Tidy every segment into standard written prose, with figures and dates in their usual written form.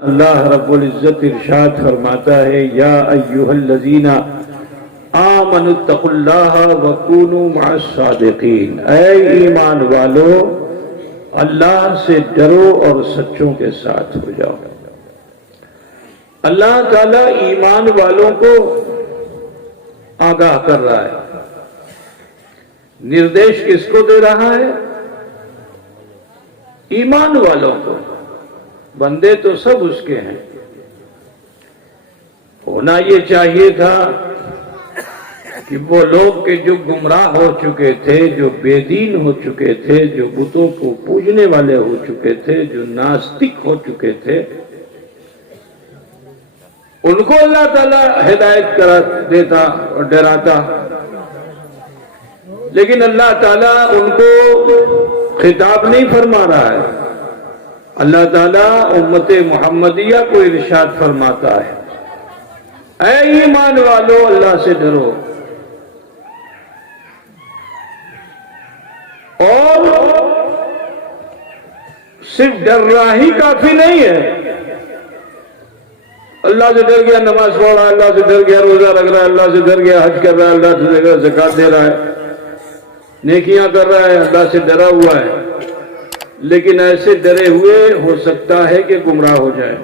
अल्लाह रब्बुल इज्जत इरशाद फरमाता है, या अय्युहल्लज़ीना आमनुत्तकुल्लाह व कूनू मअस सादिकीन। ऐ ईमान वालो, अल्लाह से डरो और सच्चों के साथ हो जाओ। अल्लाह ताला ईमान वालों को आगाह कर रहा है। निर्देश किसको दे रहा है? ईमान वालों को। बंदे तो सब उसके हैं। होना ये चाहिए था कि वो लोग के जो गुमराह हो चुके थे, जो बेदीन हो चुके थे, जो बुतों को पूजने वाले हो चुके थे, जो नास्तिक हो चुके थे, उनको अल्लाह ताला हिदायत करा देता और डराता। लेकिन अल्लाह ताला उनको खिताब नहीं फरमा रहा है। अल्लाह ताला उम्मत मुहम्मदिया को इरशाद फरमाता है, ऐ ईमान वालो, अल्लाह से डरो। और सिर्फ डरना ही काफी नहीं है। अल्लाह से डर गया, नमाज पढ़ रहा है, अल्लाह से डर गया, रोजा रख रहा है, अल्लाह से डर गया, हज कर रहा है, अल्लाह से ज़कात दे रहा है, नेकियां कर रहा है, अल्लाह से डरा हुआ है। लेकिन ऐसे डरे हुए हो सकता है कि गुमराह हो जाए।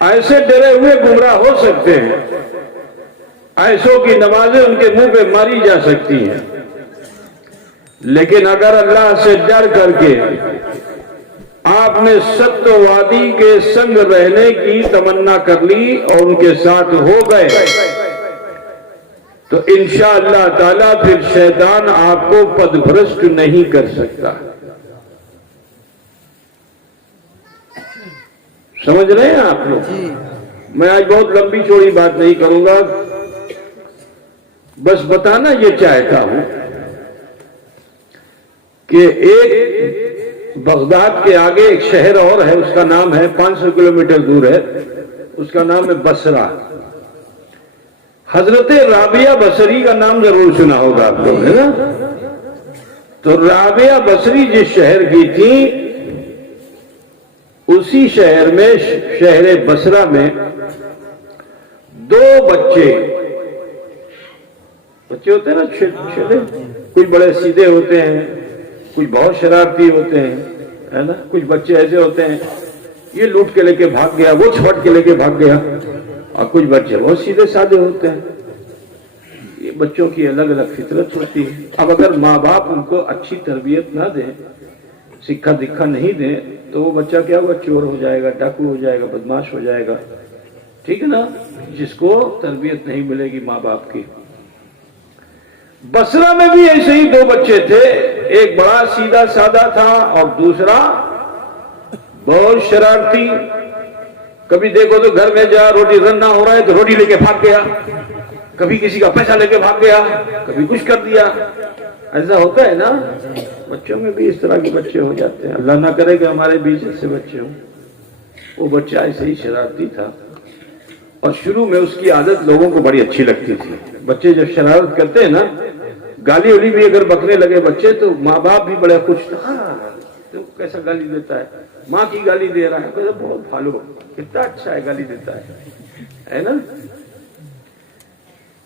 ऐसे डरे हुए गुमराह हो सकते हैं। ऐसों की नमाजें उनके मुंह पे मारी जा सकती हैं। लेकिन अगर अल्लाह से डर करके आपने सत्यवादी के संग रहने की तमन्ना कर ली और उनके साथ हो गए, तो इंशाअल्लाह ताला फिर शैतान आपको पदभ्रष्ट नहीं कर सकता। समझ रहे हैं आप लोग? मैं आज बहुत लंबी चौड़ी बात नहीं करूंगा, बस बताना ये चाहता हूं कि एक बगदाद के आगे एक शहर और है, उसका नाम है, 500 किलोमीटर दूर है, उसका नाम है बसरा। हजरत राबिया बसरी का नाम जरूर सुना होगा आप लोग, है ना? तो राबिया बसरी जिस शहर की थी, उसी शहर में, शहर बसरा में, दो बच्चे होते हैं ना, छोटे, कुछ बड़े सीधे होते हैं, कुछ बहुत शरारती होते हैं, है ना? कुछ बच्चे ऐसे होते हैं, ये लूट के लेके भाग गया, वो छपट के लेके भाग गया, और कुछ बच्चे बहुत सीधे साधे होते हैं। ये बच्चों की अलग अलग फितरत होती है। अब अगर माँ बाप उनको अच्छी तरबियत ना दें, शिक्षा दीक्षा नहीं दें, तो वो बच्चा क्या होगा? चोर हो जाएगा, डाकू हो जाएगा, बदमाश हो जाएगा। ठीक है ना? जिसको तरबियत नहीं मिलेगी माँ बाप की। बसरा में भी ऐसे ही दो बच्चे थे, एक बड़ा सीधा साधा था और दूसरा बहुत शरारती। कभी देखो तो घर में जा रोटी रन्ना हो रहा है तो रोटी लेके भाग गया, कभी किसी का पैसा लेके भाग गया, कभी कुछ कर दिया। ऐसा होता है ना? बच्चों में भी इस तरह के बच्चे हो जाते हैं। अल्लाह ना करे कि हमारे बीच ऐसे बच्चे हों। वो बच्चा ऐसे ही शरारती था और शुरू में उसकी आदत लोगों को बड़ी अच्छी लगती थी। बच्चे जब शरारत करते हैं ना, गाली उली भी अगर बकने लगे बच्चे, तो माँ बाप भी बड़े खुश थे। तो कैसा गाली देता है, माँ की गाली दे रहा है, तो बहुत भालो, कितना अच्छा है, गाली देता है ना?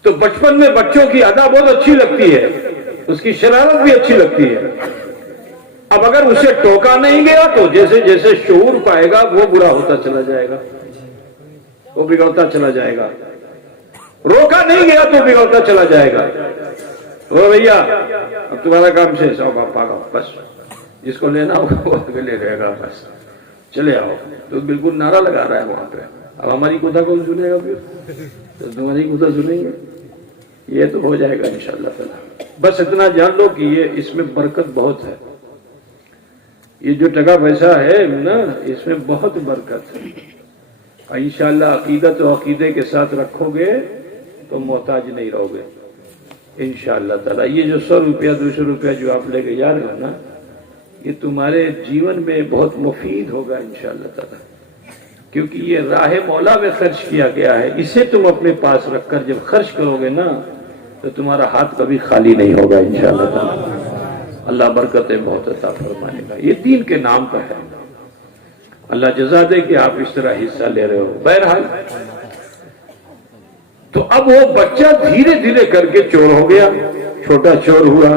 तो बचपन में बच्चों की अदा बहुत अच्छी लगती है, उसकी शरारत भी अच्छी लगती है। अब अगर उसे टोका नहीं गया तो जैसे जैसे शऊर पाएगा वो बुरा होता चला जाएगा, वो बिगड़ता चला जाएगा। रोका नहीं गया तो बिगड़ता चला जाएगा। ओ भैया, अब तुम्हारा काम शेष, आओ आप भागो, बस जिसको लेना हो वो आगे ले रहेगा, बस चले आओ। तो बिल्कुल नारा लगा रहा है वहां पे। अब हमारी कुदा कौन सुनेगा? फिर तो तुम्हारी कुदा सुनेंगे। ये तो हो जाएगा इंशाअल्लाह ताला। बस इतना जान लो कि ये इसमें बरकत बहुत है। ये जो टका पैसा है ना, इसमें बहुत बरकत है। इंशाअल्लाह अकीदत और अकीदे के साथ रखोगे तो मोहताज नहीं रहोगे इंशाअल्लाह ताला। ये जो 100 रुपया 200 रुपया जो आप लेके जा रहे हो ना, ये तुम्हारे जीवन में बहुत मुफीद होगा इंशाअल्लाह ताला, क्योंकि ये राह मौला में खर्च किया गया है। इसे तुम अपने पास रखकर जब खर्च करोगे ना, तो तुम्हारा हाथ कभी खाली नहीं होगा इंशाअल्लाह ताला। अल्लाह बरकतें बहुत अता फरमाएगा। ये दीन के नाम पर है। अल्लाह जज़ा दे कि आप इस तरह हिस्सा ले रहे हो। बहरहाल तो अब वो बच्चा धीरे धीरे करके चोर हो गया, छोटा चोर हुआ,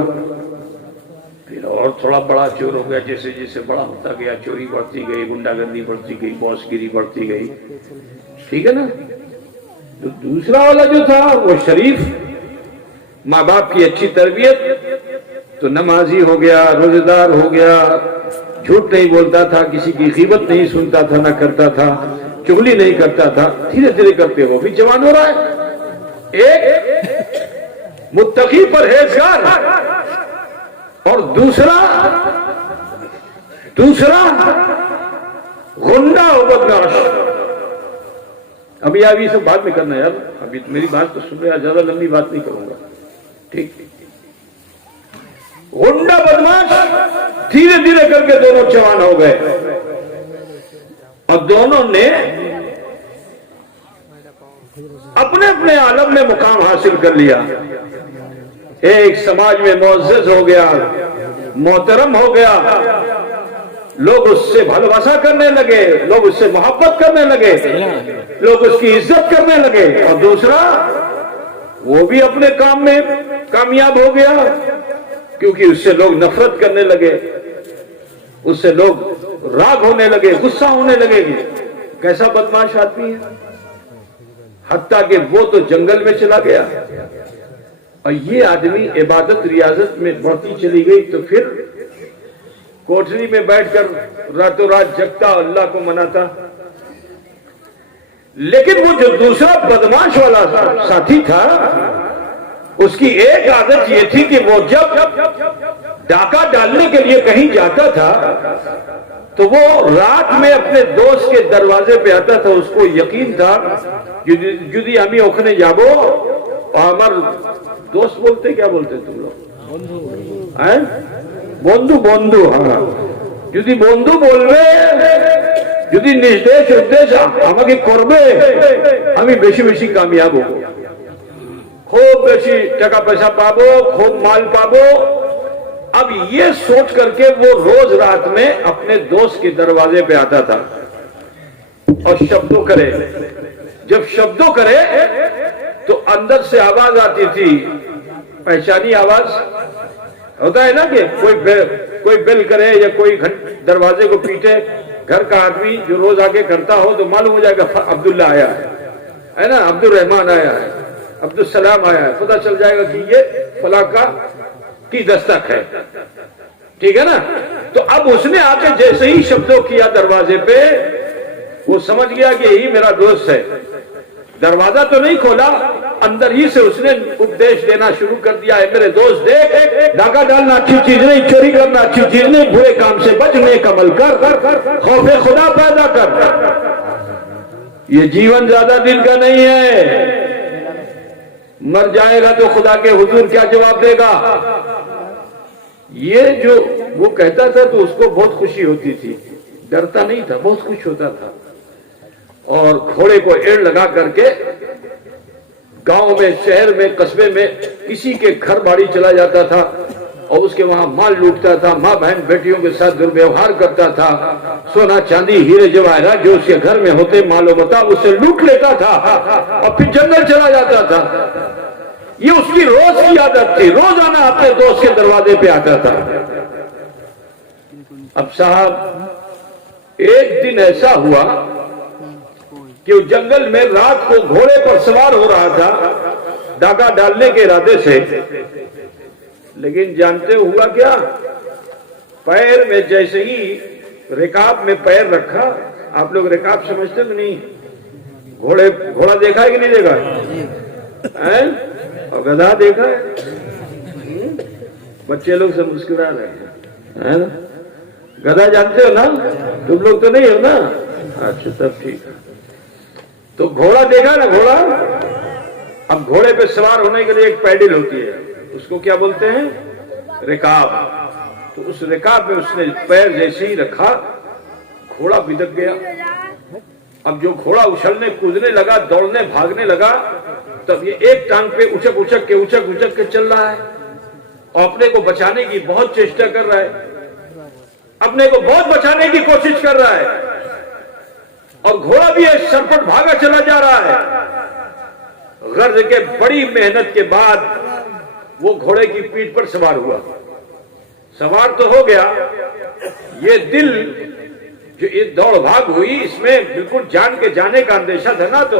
फिर और थोड़ा बड़ा चोर हो गया। जैसे जैसे बड़ा होता गया चोरी बढ़ती गई, गुंडागर्दी बढ़ती गई, बॉसगिरी बढ़ती गई, ठीक है ना। तो दूसरा वाला जो था वो शरीफ, माँ बाप की अच्छी तरबियत, तो नमाजी हो गया, रोजेदार हो गया, झूठ नहीं बोलता था, किसी की गीबत नहीं सुनता था, ना करता था, चुगली नहीं करता था। धीरे धीरे करते वो भी जवान हो रहा है। एक मुत्तकी परहेजगार और दूसरा गुंडा और बदमाश। अभी आप ये सब बात में करना यार, अभी मेरी बात तो सुन रहे, ज्यादा लंबी बात नहीं करूंगा, ठीक। गुंडा बदमाश धीरे धीरे करके दोनों जवान हो गए और दोनों ने अपने अपने आलम में मुकाम हासिल कर लिया। एक समाज में मुअज़्ज़ज़ हो गया, मोहतरम हो गया, लोग उससे भालोबासा करने लगे, लोग उससे मोहब्बत करने लगे, लोग उसकी इज्जत करने लगे। और दूसरा वो भी अपने काम में कामयाब हो गया, क्योंकि उससे लोग नफरत करने लगे, उससे लोग राग होने लगे, गुस्सा होने लगे। कैसा बदमाश आदमी है, हत्ता कि वो तो जंगल में चला गया और ये आदमी इबादत रियाजत में बढ़ती चली गई, तो फिर कोठरी में बैठकर रातों रात जगता, अल्लाह को मनाता। लेकिन वो जो दूसरा बदमाश वाला साथी था, उसकी एक आदत ये थी कि वो जब डाका डालने के लिए कहीं जाता था तो वो रात में अपने दोस्त के दरवाजे पे आता था। उसको यकीन था जुदी हमी ओखने जाबो, हमार दोस्त बोलते, क्या बोलते तुम लोग हैं, बंधु बंधु, हाँ, जुदी बंधु बोलबे, जुदी निर्देश उद्देश আমাকে করবে, আমি বেশি বেশি কামিয়াব হব, खूब बेशी टका पैसा पाबो, खूब माल पाबो। अब ये सोच करके वो रोज रात में अपने दोस्त के दरवाजे पे आता था और शब्दों करे। जब शब्दों करे तो अंदर से आवाज आती थी, पहचानी आवाज होता है ना कि कोई बेल करे या कोई दरवाजे को पीटे, घर का आदमी जो रोज आके करता हो तो मालूम हो जाएगा अब्दुल्ला आया है ना, अब्दुल रहमान आया है, अब्दुल सलाम आया है, पता चल जाएगा कि ये फला का की दस्तक है, ठीक है ना। तो अब उसने आके जैसे ही शब्दों किया दरवाजे पे, वो समझ गया कि यही मेरा दोस्त है। दरवाजा तो नहीं खोला, अंदर ही से उसने उपदेश देना शुरू कर दिया है, मेरे दोस्त देख, डाका डालना अच्छी चीज नहीं, चोरी करना अच्छी चीज नहीं, बुरे काम से बच, नेक अमल कर, खौफे खुदा पैदा कर। ये जीवन ज्यादा दिन का नहीं है, मर जाएगा तो खुदा के हुजूर क्या जवाब देगा। ये जो वो कहता था तो उसको बहुत खुशी होती थी, डरता नहीं था, बहुत खुश होता था। और घोड़े को एड़ लगा करके गांव में, शहर में, कस्बे में किसी के घर बाड़ी चला जाता था और उसके वहां माल लूटता था, माँ बहन बेटियों के साथ दुर्व्यवहार करता था, सोना चांदी हीरे जवाहरात जो उसके घर में होते मालो बता उसे लूट लेता था और फिर जंगल चला जाता था। ये उसकी रोज की आदत थी, रोजाना अपने दोस्त के दरवाजे पे आता था। अब साहब एक दिन ऐसा हुआ कि वो जंगल में रात को घोड़े पर सवार हो रहा था डाका डालने के इरादे से, लेकिन जानते हुआ क्या, पैर में जैसे ही रिकाब में पैर रखा, आप लोग रिकाब समझते कि नहीं, घोड़ा देखा है कि नहीं देखा है? और गधा देखा है? बच्चे लोग सब मुस्कुरा रहे हैं, गधा जानते हो ना, तुम लोग तो नहीं हो ना, अच्छा तब ठीक है। तो घोड़ा देखा ना, घोड़ा, अब घोड़े पे सवार होने के लिए एक पैडल होती है, उसको क्या बोलते हैं, रिकाब। तो उस रिकाब में उसने पैर जैसे ही रखा, घोड़ा बिदक गया। अब जो घोड़ा उछलने कूदने लगा, दौड़ने भागने लगा, तब ये एक टांग पे उचक उचक के चल रहा है और अपने को बचाने की बहुत चेष्टा कर रहा है, अपने को बहुत बचाने की कोशिश कर रहा है। और घोड़ा भी है सरपट भागा चला जा रहा है। गर्ज के बड़ी मेहनत के बाद वो घोड़े की पीठ पर सवार हुआ। सवार तो हो गया, ये दिल जो ये दौड़ भाग हुई इसमें बिल्कुल जान के जाने का अंदेशा था ना, तो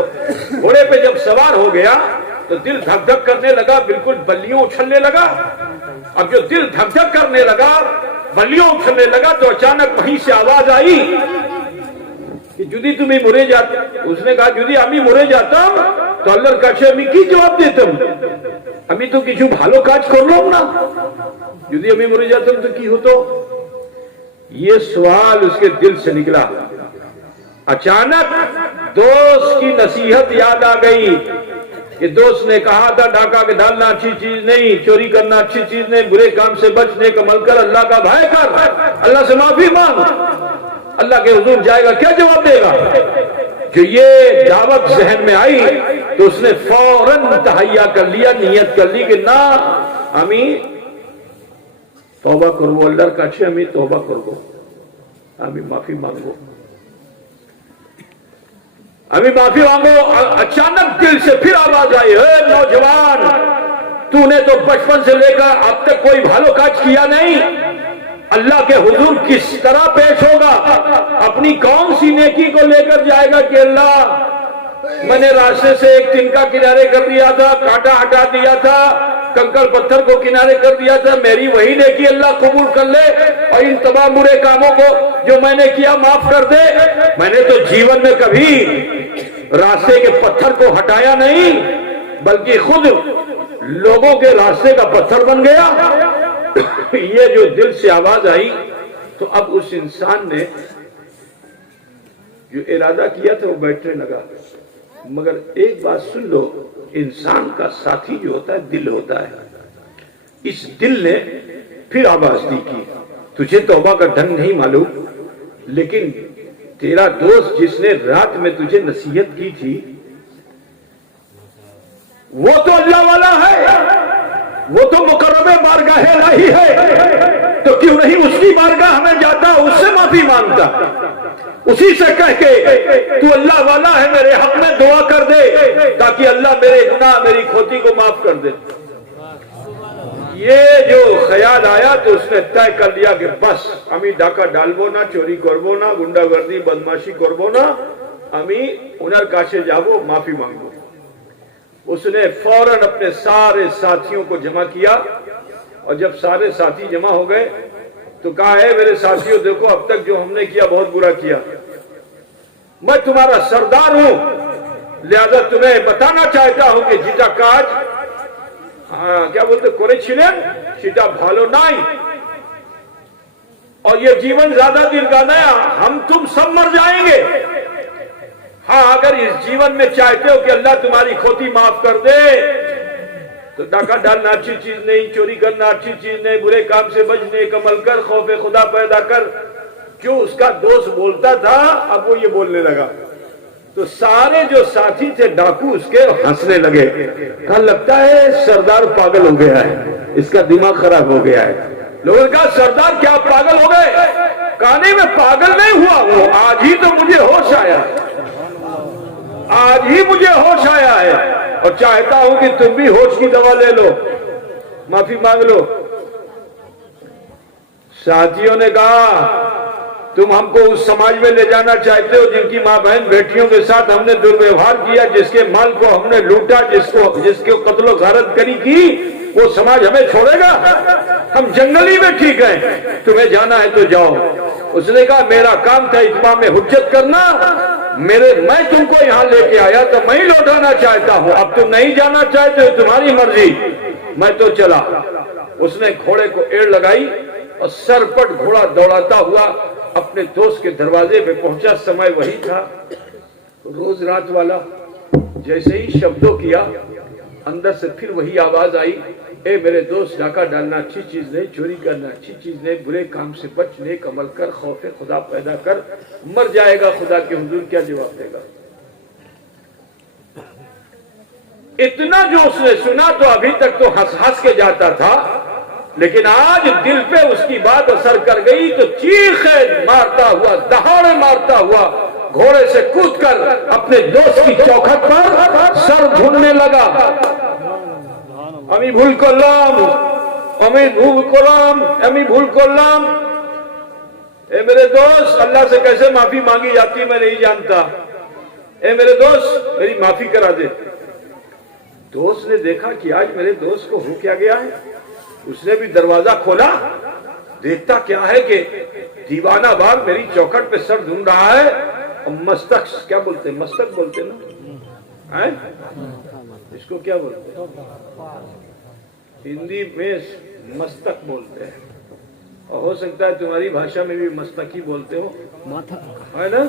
घोड़े पे जब सवार हो गया तो दिल धक धक करने लगा, बिल्कुल बल्लियों उछलने लगा। अब जो दिल धक धक करने लगा, बल्लियों उछलने लगा, तो अचानक वहीं से आवाज आई कि जुदी तुम्हें मरे जाते। उसने कहा जुदी আমি মরে যেতাম তো আল্লাহর কাছে আমি কি জবাব দিতাম? আমি তো কিছু ভালো কাজ করলাম না। যদি আমি মরে যেতাম তো কি হতো? ये सवाल उसके दिल से निकला। अचानक दोस्त की नसीहत याद आ गई कि दोस्त ने कहा था डाका के डालना अच्छी चीज नहीं, चोरी करना अच्छी चीज नहीं, बुरे काम से बचने का अमल कर, अल्लाह का भय कर, अल्लाह से माफी मांग। अल्लाह के हुजूर जाएगा, क्या जवाब देगा? जो ये दावत जहन में आई तो उसने फौरन तहैया कर लिया, नियत कर ली कि ना আমি तौबा করব, আল্লাহর কাছে আমি तौबा করব, আমি माफी मांगो, আমি माफी मांगो। अचानक दिल से फिर आवाज आई, हे नौजवान, तूने तो बचपन से लेकर अब तक कोई भालो काज किया नहीं, अल्लाह के हुजूर किस तरह पेश होगा? अपनी कौन सी नेकी को लेकर जाएगा कि अल्लाह मैंने रास्ते से एक तिनका किनारे कर दिया था, कांटा हटा दिया था, कंकड़ पत्थर को किनारे कर दिया था, मेरी वही नेकी अल्लाह कबूल कर ले और इन तमाम बुरे कामों को जो मैंने किया माफ कर दे। मैंने तो जीवन में कभी रास्ते के पत्थर को हटाया नहीं, बल्कि खुद लोगों के रास्ते का पत्थर बन गया। ये जो दिल से आवाज आई तो अब उस इंसान ने जो इरादा किया था वो बैठने लगा। मगर एक बात सुन लो, इंसान का साथी जो होता है दिल होता है। इस दिल ने फिर आवाज दी कि तुझे तौबा का ढंग नहीं मालूम, लेकिन तेरा दोस्त जिसने रात में तुझे नसीहत की थी वो तो अल्लाह वाला है, वो तो मुकर्रबे बारगाह इलाही है, तो क्यों नहीं उसकी बारगाह में जाता, उससे माफी मांगता, उसी से कह के तू अल्लाह वाला है मेरे हक में दुआ कर दे ताकि अल्लाह मेरे गुनाह मेरी खोती को माफ कर दे। ये जो ख्याल आया तो उसने तय कर लिया कि बस আমি ডাকা ডালবো না, চুরি করবো না, গুন্ডাগর্দি বদমাशी করবো না, আমি ওনার কাছে যাব, माफी मांगो। उसने फौरन अपने सारे साथियों को जमा किया और जब सारे साथी जमा हो गए तो कहा है मेरे साथियों देखो अब तक जो हमने किया बहुत बुरा किया, मैं तुम्हारा सरदार हूं, लिहाजा तुम्हें बताना चाहता हूं कि जीता काज क्या बोलते করেছিলেন সেটা ভালো নাই और ये जीवन ज्यादा दिन का नया, हम तुम सब मर जाएंगे। हाँ अगर इस जीवन में चाहते हो कि अल्लाह तुम्हारी खोती माफ कर दे तो डाका डालना अच्छी चीज नहीं, चोरी करना अच्छी चीज नहीं, बुरे काम से बचने का अमल कर, खौफे खुदा पैदा कर। जो उसका दोस्त बोलता था अब वो ये बोलने लगा तो सारे जो साथी थे डाकू उसके हंसने लगे। कहा लगता है सरदार पागल हो गया है, इसका दिमाग खराब हो गया है। लोगों का सरदार क्या पागल हो गए? कहानी में पागल नहीं हुआ वो, आज ही तो मुझे होश आया, आज ही मुझे होश आया है और चाहता हूं कि तुम भी होश की दवा ले लो, माफी मांग लो। साथियों ने कहा तुम हमको उस समाज में ले जाना चाहते हो जिनकी मां बहन बेटियों के साथ हमने दुर्व्यवहार किया, जिसके माल को हमने लूटा, जिसको कत्लो गारत करी की, वो समाज हमें छोड़ेगा? हम जंगली में ठीक है, तुम्हें जाना है तो जाओ। उसने कहा मेरा काम था इत्माम में हुज्जत करना, मैं तुमको यहाँ लेके आया तो मैं ही लौटाना चाहता हूँ, अब तुम नहीं जाना चाहते हो तुम्हारी मर्जी, मैं तो चला। उसने घोड़े को एड़ लगाई और सरपट घोड़ा दौड़ाता हुआ अपने दोस्त के दरवाजे पे पहुंचा। समय वही था रोज रात वाला। जैसे ही शब्दों किया अंदर से फिर वही आवाज आई, ए मेरे दोस्त डाका डालना अच्छी चीज नहीं, चोरी करना अच्छी चीज नहीं, बुरे काम से बच, नेक अमल कर, खौफे खुदा पैदा कर, मर जाएगा खुदा के हुजूर क्या जवाब देगा? इतना जो उसने सुना तो अभी तक तो हंस हंस के जाता था, लेकिन आज दिल पे उसकी बात असर कर गई तो चीखे मारता हुआ, दहाड़े मारता हुआ घोड़े से कूदकर अपने दोस्त की चौखट पर सर ढूंढने लगा। अमी भूल करलाम, अमी भूल करलाम, अमी भूल करलाम। ए मेरे दोस्त, अल्लाह से कैसे माफी मांगी जाती मैं नहीं जानता। ए मेरे दोस्त, मेरी माफी करा दे। दोस्त ने देखा कि आज मेरे दोस्त को हो क्या गया है। उसने भी दरवाजा खोला, देखता क्या है कि दीवाना बाग मेरी चौखट पे सर ढूंढ रहा है और मस्तक, क्या बोलते हैं, मस्तक बोलते ना है? इसको क्या बोलते हैं हिंदी में? मस्तक बोलते हैं। और हो सकता है तुम्हारी भाषा में भी मस्तक ही बोलते हो, है ना?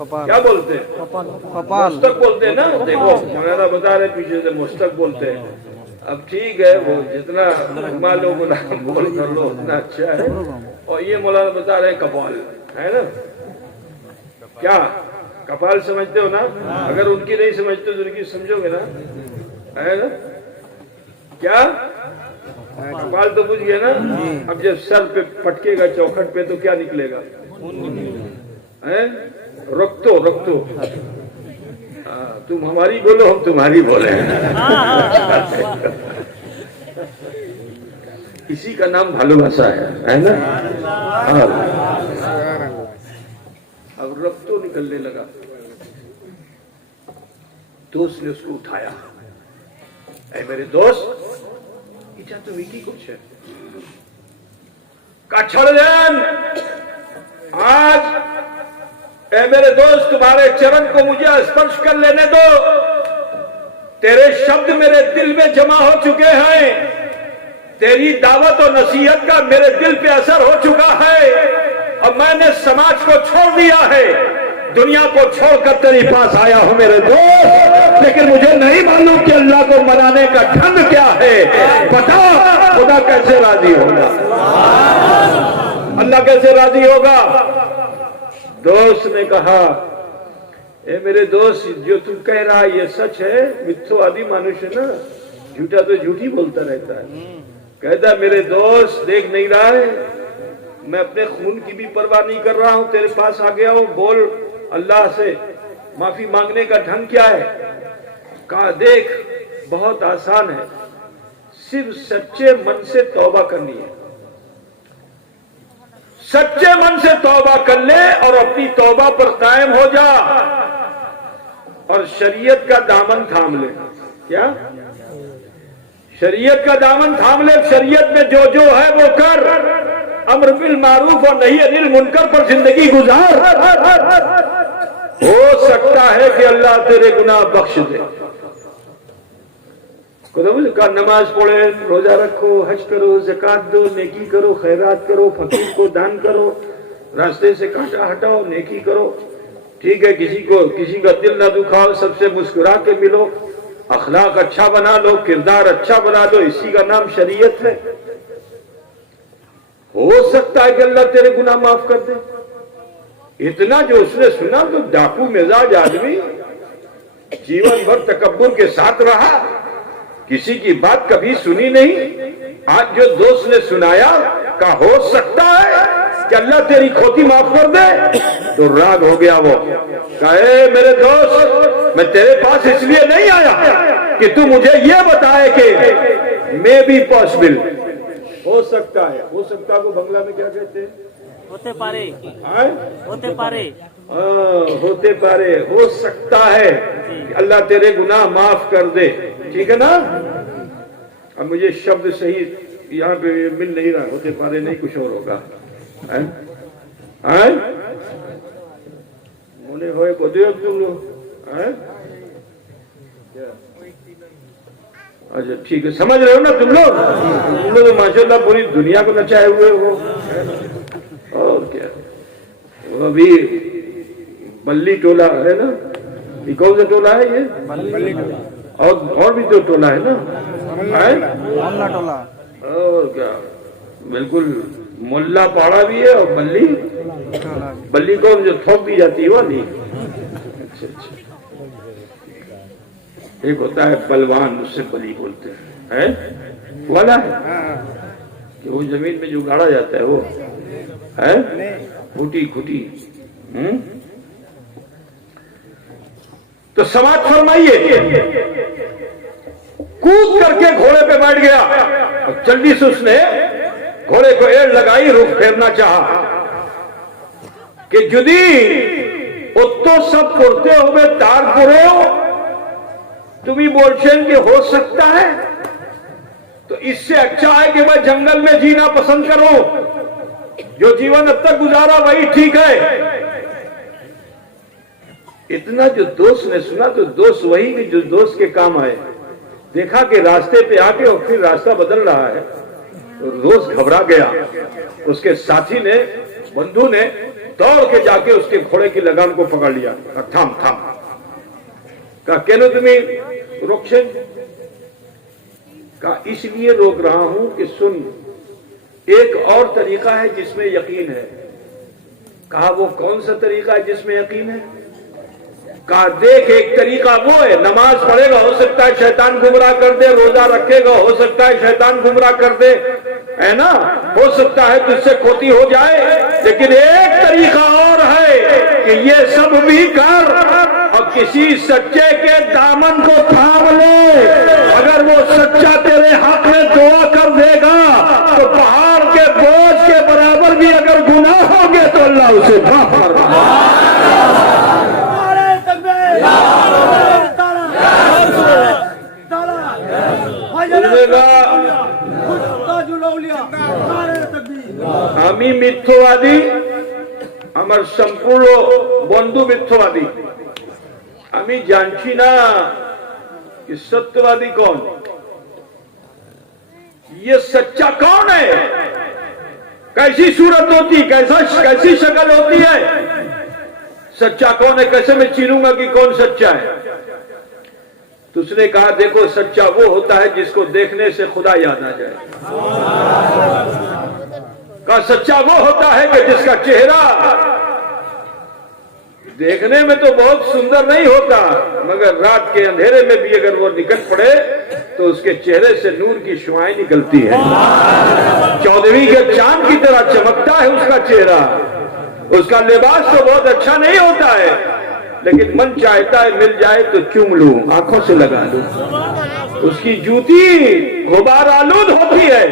क्या बोलते हैं? मस्तक बोलते हैं ना। देखो मौलाना बता रहे पीछे से मस्तक बोलते हैं। अब ठीक है, वो जितना मालूम बोल कर लो उतना अच्छा है। और ये मौलाना बता रहे कपाल, है ना? क्या कपाल समझते हो ना? अगर उनकी नहीं समझते तो उनकी समझोगे ना, है ना? क्या कपाल तो बुझ गया ना? अब जब सर पे पटकेगा चौखट पे तो क्या निकलेगा? है? रुक तो तुम हमारी बोलो, हम तुम्हारी बोले। इसी का नाम भालोबासा है ना? अब रक्तो निकलने लगा। दोस्त ने उसको उठाया। ऐ मेरे दोस्त, इच्छा तो विकी कुछ है का छोड़ देन। आज ऐ मेरे दोस्त, तुम्हारे चरण को मुझे स्पर्श कर लेने दो। तेरे शब्द मेरे दिल में जमा हो चुके हैं। तेरी दावत और नसीहत का मेरे दिल पे असर हो चुका है। अब मैंने समाज को छोड़ दिया है, दुनिया को छोड़कर तेरे पास आया हूं मेरे दोस्त। लेकिन मुझे नहीं मालूम कि अल्लाह को मनाने का ढंग क्या है। बता, खुदा कैसे राजी होगा? अल्लाह कैसे राजी होगा? दोस्त ने कहा, ए मेरे दोस्त, जो तू कह रहा है ये सच है? मिथ्यावादी मनुष्य ना, झूठा तो झूठी बोलता रहता है। कहता मेरे दोस्त, देख नहीं रहा है मैं अपने खून की भी परवाह नहीं कर रहा हूं, तेरे पास आ गया हूं। बोल अल्लाह से माफी मांगने का ढंग क्या है? कहा देख, बहुत आसान है, सिर्फ सच्चे मन से तौबा करनी है। सच्चे मन से तौबा कर ले और अपनी तौबा पर कायम हो जा और शरीयत का दामन थाम ले। क्या? शरीयत का दामन थाम ले। शरीयत में जो जो है वो कर, अम्र बिल मारूफ और नही अनिल मुनकर पर जिंदगी गुजार। हो सकता है कि अल्लाह तेरे गुनाह बख्श दे। का नमाज पढ़े, रोजा रखो, हज करो, ज़कात दो, नेकी करो, खैरात करो, फकीर को दान करो, रास्ते से कांटा हटाओ, नेकी करो। ठीक है, किसी का दिल ना दुखाओ, सबसे मुस्कुरा के मिलो, अखलाक अच्छा बना लो, किरदार अच्छा बना लो, इसी का नाम शरीयत है। हो सकता है कि अल्लाह तेरे गुनाह माफ कर दे। इतना जो उसने सुना तो डाकू मिजाज आदमी जीवन भर तकब्बुर के साथ रहा, किसी की बात कभी सुनी नहीं। आज जो दोस्त ने सुनाया का हो सकता है कि अल्लाह तेरी खोती माफ कर दे, तो राग हो गया वो। कहे मेरे दोस्त, मैं तेरे पास इसलिए नहीं आया कि तू मुझे ये बताए कि मैं भी पॉसिबल हो सकता है। हो सकता को बंगला में क्या कहते हैं? होते पारे। होते पारे। होते पारे, हो सकता है कि अल्लाह तेरे गुनाह माफ कर दे। ठीक है ना? अब मुझे शब्द सही यहाँ पे मिल नहीं रहा। होते पारे नहीं, कुछ और होगा। मोने होए बोधे तुम लोग। अच्छा ठीक है, समझ रहे हो ना तुम लोग? तुम लोग तो माशाल्लाह पूरी दुनिया को नचाए हुए हो। और क्या, वो अभी बल्ली टोला है ना, ये कौन सा टोला है? ये बल्ली टोला। और भी तो टोला है ना, मोहल्ला टोला। और क्या, बिल्कुल मोहल्ला पाड़ा भी है और बल्ली कौन जो थोप दी जाती है वाली। अच्छा अच्छा, एक होता है बलवान, उससे बली बोलते हैं, वाला है कि वो जमीन में जो गाड़ा जाता है वो है खुटी खुटी। तो समाज फरमाइए, कूद करके घोड़े पे बैठ गया और जल्दी से उसने घोड़े को एड़ लगाई, रुख फेरना चाहा कि जुदी उत्तो सब करते हुए तार पुरो तुम्हें बोलছেন कि हो सकता है, तो इससे अच्छा है कि मैं जंगल में जीना पसंद करूं, जो जीवन अब तक गुजारा वही ठीक है। इतना जो दोस्त ने सुना तो दोस्त वही कि जो दोस्त के काम आए, देखा कि रास्ते पे आके और फिर रास्ता बदल रहा है, तो दोस्त घबरा गया। उसके साथी ने, बंधु ने दौड़ के जाके उसके घोड़े की लगाम को पकड़ लिया। थाम थाम कहा, केनो तुम्हें रोकছেন? कहा, इसलिए रोक रहा हूं कि सुन, एक और तरीका है जिसमें यकीन है। कहा, वो कौन सा तरीका है जिसमें यकीन है? कहा, देख, एक तरीका वो है, नमाज पढ़ेगा हो सकता है शैतान गुमराह कर दे, रोजा रखेगा हो सकता है शैतान गुमराह कर दे, है ना, हो सकता है तुझसे खोती हो जाए, लेकिन एक तरीका और है कि ये सब भी कर और किसी सच्चे के दामन को थाम ले। अगर वो सच्चा तेरे हक में दुआ कर देगा तो पहाड़ के बोझ के बराबर भी अगर गुनाह होंगे तो अल्लाह उसे माफ कर देगा। আমি মিথ্যবাদী, আমার সম্পূর্ণ বন্ধু মিথ্যবাদী। আমি जानছি ना कि सत्यवादी कौन, ये सच्चा कौन है, कैसी सूरत होती, कैसी शक्ल होती है, सच्चा कौन है, कैसे मैं चिन्हूंगा कि कौन सच्चा है? तो उसने कहा, देखो, सच्चा वो होता है जिसको देखने से खुदा याद आ जाए। कहा, सच्चा वो होता है कि जिसका चेहरा देखने में तो बहुत सुंदर नहीं होता, मगर रात के अंधेरे में भी अगर वो निकल पड़े तो उसके चेहरे से नूर की शुआएं निकलती है। 14वीं के चांद की तरह चमकता है उसका चेहरा। उसका लिबास तो बहुत अच्छा नहीं होता है, लेकिन मन चाहता है मिल जाए तो चूम लूं, आंखों से लगा लूं। उसकी जूती गुबार आलूद होती है,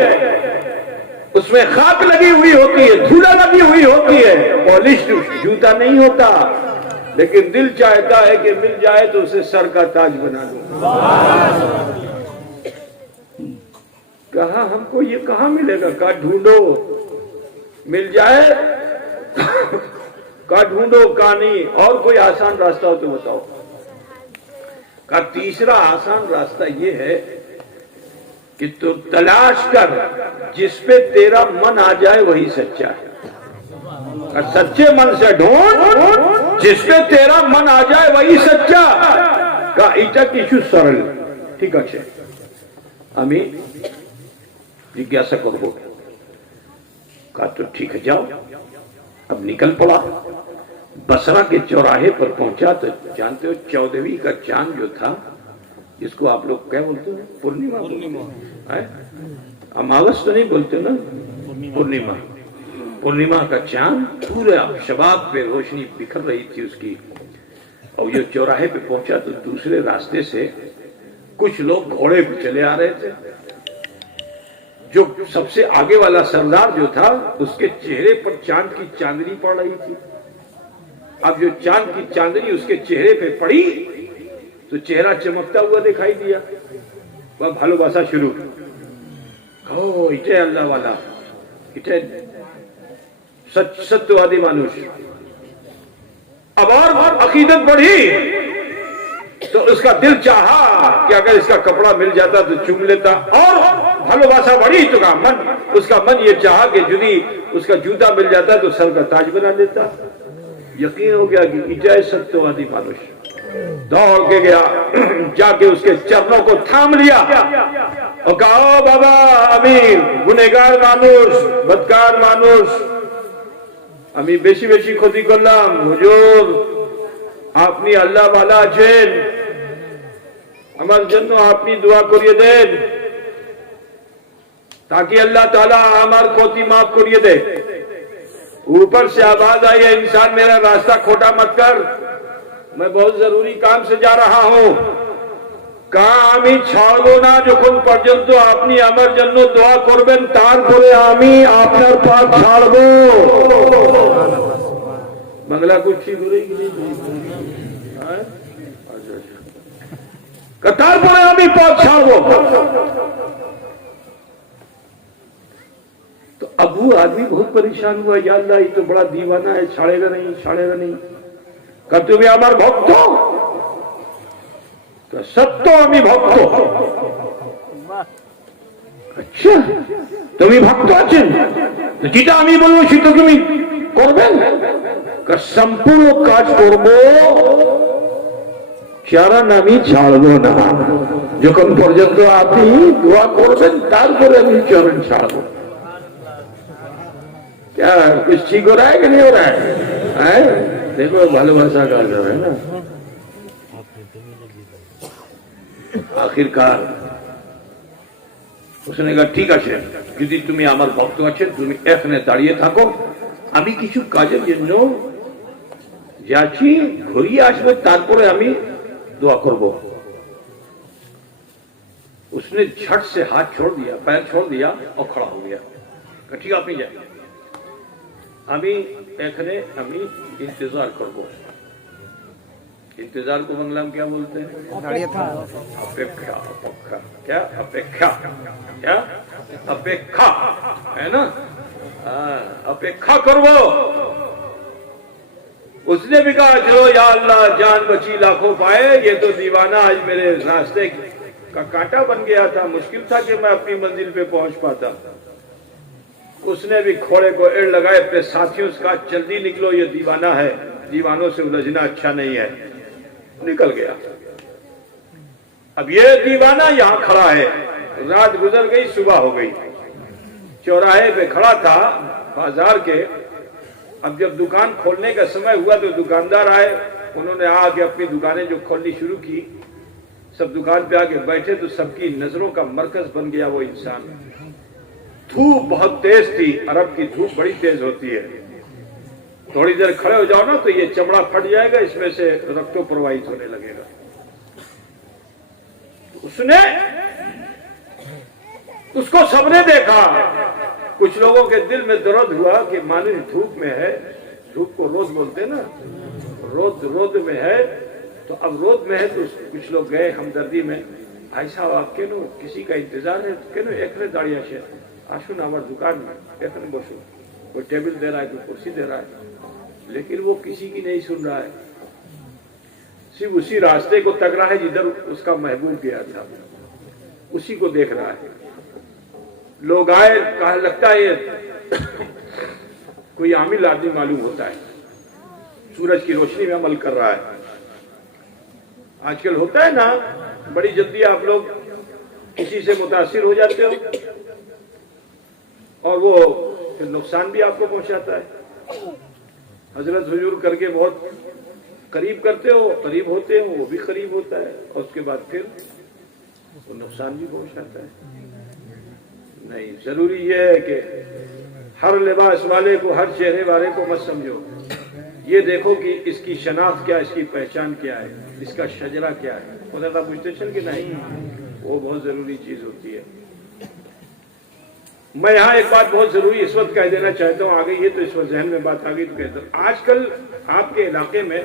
उसमें खाक लगी हुई होती है, धूला लगी हुई होती है, पॉलिश जूता नहीं होता, लेकिन दिल चाहता है कि मिल जाए तो उसे सर का ताज बना दो। कहा, हमको ये कहां मिलेगा? कहा, ढूंढो, मिल जाए का ढूंढो, का नहीं, और कोई आसान रास्ता हो तो बताओ। का तीसरा आसान रास्ता ये है कि तू तलाश कर जिसपे तेरा मन आ जाए वही सच्चा है। सच्चे मन से ढूंढ, जिसपे तेरा मन आ जाए वही सच्चा। का इटा किछु सरल, ठीक আছে, আমি जिज्ञासा করব। का तो ठीक है, जाओ। अब निकल पड़ा, बसरा के चौराहे पर पहुंचा तो जानते हो 14वीं का चांद जो था, जिसको आप लोग क्या बोलते हो, पूर्णिमा है, अमावस तो नहीं बोलते ना, पूर्णिमा, पूर्णिमा का चांद पूरे शबाब पे रोशनी बिखर रही थी उसकी। और ये चौराहे पे पहुंचा तो दूसरे रास्ते से कुछ लोग घोड़े पे चले आ रहे थे। जो सबसे आगे वाला सरदार जो था, उसके चेहरे पर चांद की चांदनी पड़ रही थी। अब जो चांद की चांदनी उसके चेहरे पे पड़ी तो चेहरा चमकता हुआ दिखाई दिया। वह भालोबासा शुरू, कहो इटे अल्लाह वाला, इटे सत्यवादी मानुष। अब और अकीदत बढ़ी तो उसका दिल चाहा कि अगर इसका कपड़ा मिल जाता तो चूम लेता, और भालोबासा बढ़ी तो उसका मन ये चाहा कि यदि उसका जूता मिल जाता तो सर का ताज बना लेता। यकीन हो गया कि इटे सत्यवादी मानुष। दौड़ के गया, जाके उसके चरणों को थाम लिया और कहा, बाबा আমি गुनेगार मानुष, बदकार मानुष, আমি বেশি বেশি ক্ষতি করলাম, হুজুর আপনি আল্লাহ वाला আছেন, আমার জন্য আপনি দোয়া করিয়ে দেন ताकि अल्लाह ताला हमार खोती माफ करिए दे। ऊपर से आवाज आई है, इंसान मेरा रास्ता खोटा मत कर, मैं बहुत जरूरी काम से जा रहा हूं। कहा আমি ছাড়বো না যখন পর্যন্ত আপনি আমার জন্য দোয়া করবেন, তারপরে আমি আপনার পথ ছাড়বো। বাংলা कुछ ठीक हो रही कि नहीं? তারপরে আমি পথ ছাড়বো। तो अब वो आदमी बहुत परेशान हुआ, या अल्लाह ये तो बड़ा दीवाना है, छाड़ेगा नहीं, छाड़ेगा नहीं। कहा তুমি আমার ভক্ত? সত্য আমি ভক্ত। আচ্ছা তুমি ভক্ত আছেন, যেটা আমি বলবো সেটা তুমি করবেন? সম্পূর্ণ কাজ করব, চরণ আমি ছাড়বো না যখন পর্যন্ত আপনি দোয়া করবেন, তারপরে আমি চরণ ছাড়বো। क्या कुछ ठीक हो रहा है कि नहीं हो रहा है? देखो ভালোবাসা কাজ है ना। আখিরকার उसने कहा ঠিক আছে, যদি তুমি আমার ভক্ত আছেন তুমি এখানে দাঁড়িয়ে থাকো, আমি কিছু কাজের জন্য যাচ্ছি, ঘুরিয়ে আসবে, তারপরে আমি দোয়া করব। उसने झट से हाथ छोड़ दिया, पैर छोड़ दिया और खड़ा हो गया। कहा ठीक আপনি যান, আমি এখানে আমি इंतजार করব। इंतजार को बंगला में क्या बोलते हैं? अपेक्षा। अपेक्षा क्या? अपेक्षा क्या? अपेक्षा है ना। अपेक्षा करो। उसने भी कहा चलो या अल्लाह जान बची लाखों पाए, ये तो दीवाना आज मेरे रास्ते का कांटा बन गया था, मुश्किल था कि मैं अपनी मंजिल पे पहुंच पाता। उसने भी घोड़े को एड़ लगाए, अपने साथियों से कहा जल्दी निकलो, ये दीवाना है, दीवानों से उलझना अच्छा नहीं है। निकल गया। अब ये दीवाना यहां खड़ा है, रात गुजर गई, सुबह हो गई, चौराहे पे खड़ा था बाजार के। अब जब दुकान खोलने का समय हुआ तो दुकानदार आए, उन्होंने आके अपनी दुकानें जो खोलनी शुरू की, सब दुकान पे आके बैठे तो सबकी नजरों का मरकज बन गया वो इंसान। धूप बहुत तेज थी, अरब की धूप बड़ी तेज होती है, थोड़ी देर खड़े हो जाओ ना तो ये चमड़ा फट जाएगा, इसमें से रक्त प्रवाहित होने लगेगा। उसने उसको सबने देखा। कुछ लोगों के दिल में दर्द हुआ कि मानी धूप में है, धूप को रोद बोलते ना, रोद में है, तो अब रोद में है तो कुछ लोग गए हमदर्दी में, भाई साहब आप केनो किसी का इंतजार है, केनो एकने दाड़िया से आशुन हमारे दुकान में एकने बसो, कोई टेबल दे रहा है, कोई कुर्सी दे रहा है, लेकिन वो किसी की नहीं सुन रहा है, सिर्फ उसी रास्ते को तक रहा है जिधर उसका महबूब गया था, उसी को देख रहा है। लोग आए, कहा लगता है ये कोई आमिल आदमी मालूम होता है, सूरज की रोशनी में अमल कर रहा है। आजकल होता है ना, बड़ी जल्दी आप लोग किसी से मुतासिर हो जाते हो और वो फिर नुकसान भी आपको पहुंचाता है। हजरत हुजूर करके बहुत करीब करते हो, करीब होते हो, वो भी करीब होता है और उसके बाद फिर वो नुकसान भी पहुंचाता है। नहीं, जरूरी यह है कि हर लिबास वाले को, हर चेहरे वाले को मत समझो, ये देखो कि इसकी शनाख्त क्या, इसकी पहचान क्या है, इसका शजरा क्या है। खुदा का पूछते चल कि नहीं, वो बहुत जरूरी चीज होती है। मैं यहाँ एक बात बहुत जरूरी इस वक्त कह देना चाहता हूँ, आ गई है तो इस वक्त जहन में बात आ गई तो कहता हूँ। आजकल आपके इलाके में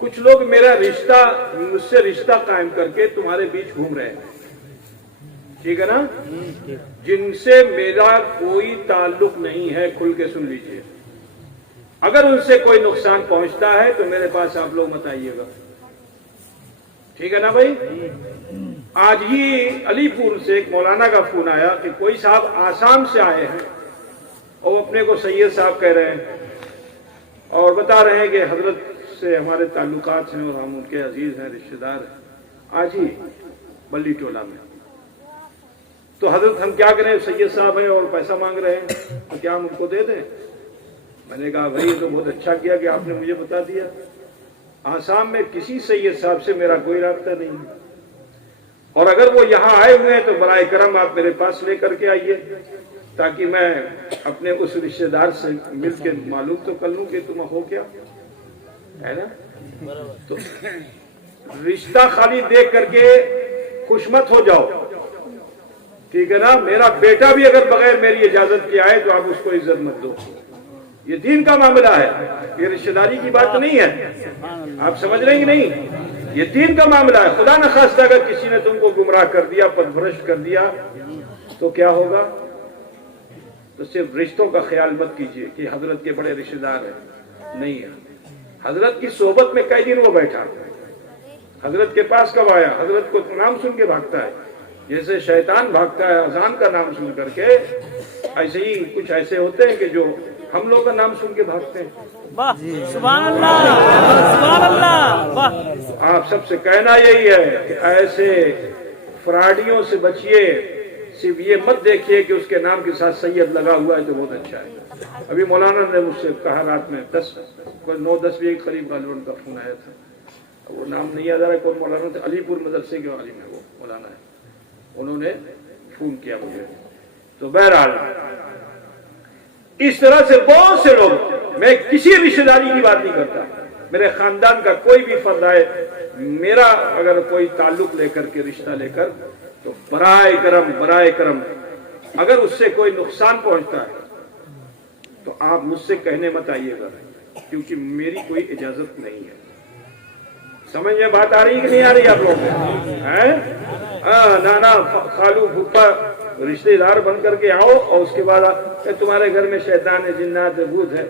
कुछ लोग मुझसे रिश्ता कायम करके तुम्हारे बीच घूम रहे हैं, ठीक है ना, जिनसे मेरा कोई ताल्लुक नहीं है। खुल के सुन लीजिए, अगर उनसे कोई नुकसान पहुंचता है तो मेरे पास आप लोग मत आइएगा, ठीक है ना भाई। आज ही अलीपुर से एक मौलाना का फोन आया कि कोई साहब आसाम से आए हैं और अपने को सैयद साहब कह रहे हैं और बता रहे हैं कि हजरत से हमारे ताल्लुकात हैं और हम उनके अजीज हैं, रिश्तेदार हैं। आज ही बल्ली टोला में। तो हजरत हम क्या करें, सैयद साहब हैं और पैसा मांग रहे हैं, तो क्या हम उनको दे दें? मैंने कहा भाई ये तो बहुत अच्छा किया कि आपने मुझे बता दिया। आसाम में किसी सैयद साहब से मेरा कोई रास्ता नहीं है, और अगर वो यहाँ आए हुए हैं तो बराए करम आप मेरे पास लेकर के आइए, ताकि मैं अपने उस रिश्तेदार से मिल के मालूम तो कर लूं कि तुम हो क्या, है ना। तो रिश्ता खाली देख करके खुश मत हो जाओ, ठीक है ना। मेरा बेटा भी अगर बगैर मेरी इजाजत के आए तो आप उसको इज्जत मत दो। ये दीन का मामला है, ये रिश्तेदारी की बात नहीं है। आप समझ रहे हैं कि नहीं? ये दीन का मामला है। खुदा न खास्ता अगर किसी ने तुमको गुमराह कर दिया, पदभ्रष्ट कर दिया, तो क्या होगा? तो सिर्फ रिश्तों का ख्याल मत कीजिए कि हजरत के बड़े रिश्तेदार हैं, नहीं है। हजरत की सोबत में कई दिन वो बैठा, हजरत के पास कब आया? हजरत को नाम सुन के भागता है, जैसे शैतान भागता है अजान का नाम सुन करके, ऐसे ही कुछ ऐसे होते हैं कि जो हम लोग का नाम सुन के भागते हैं। वाह, सुभान अल्लाह, सुभान अल्लाह, वाह। आप सबसे कहना यही है कि ऐसे फ्रॉडियों से बचिए। सिर्फ ये मत देखिए कि उसके नाम के साथ सैयद लगा हुआ है तो बहुत अच्छा है। अभी मौलाना ने मुझसे कहा रात में 9-10 बजे के करीब गालिब का फोन आया था, वो नाम नहीं याद आ रहा कौन मौलाना थे, अलीपुर मदरसे के आलिम है वो मौलाना है, उन्होंने फोन किया मुझे। तो बहरहाल इस तरह से बहुत से लोग, मैं किसी रिश्तेदारी की बात नहीं करता, मेरे खानदान का कोई भी फर्द आए, मेरा अगर कोई ताल्लुक लेकर के रिश्ता लेकर, तो बराए करम अगर उससे कोई नुकसान पहुंचता है तो आप मुझसे कहने मत आइएगा, क्योंकि मेरी कोई इजाजत नहीं है। समझ में बात आ रही कि नहीं आ रही आप लोग हैं? नाना खालू फूफा रिश्तेदार बन करके आओ और उसके बाद तुम्हारे घर में शैतान है, जिन्नात है, भूत है,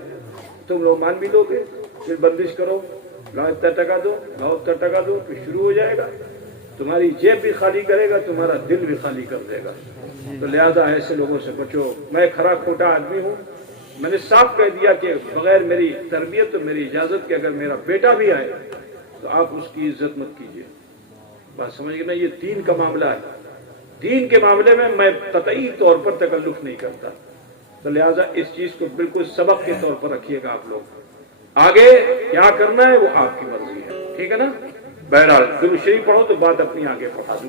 तुम लोग मान भी लोगे, फिर बंदिश करो, लाओ इतना टका दो, लाओ उतना टका दो, फिर शुरू हो जाएगा। तुम्हारी जेब भी खाली करेगा, तुम्हारा दिल भी खाली कर देगा। तो लिहाजा ऐसे लोगों से बचो। मैं खरा खोटा आदमी हूँ, मैंने साफ कह दिया कि बगैर मेरी तरबियत और मेरी इजाजत के अगर मेरा बेटा भी आए तो आप उसकी इज्जत मत कीजिए। बात समझ गए ना? ये दीन का मामला है। दीन के मामले में मैं कतई तौर पर तकल्लुफ नहीं करता। तो लिहाजा इस चीज को बिल्कुल सबक के तौर पर रखिएगा आप लोग। आगे क्या करना है वो आपकी मर्जी है, ठीक है ना। बहरहाल दुरूद शरीफ पढ़ो तो बात अपनी आगे पढ़ा दूं।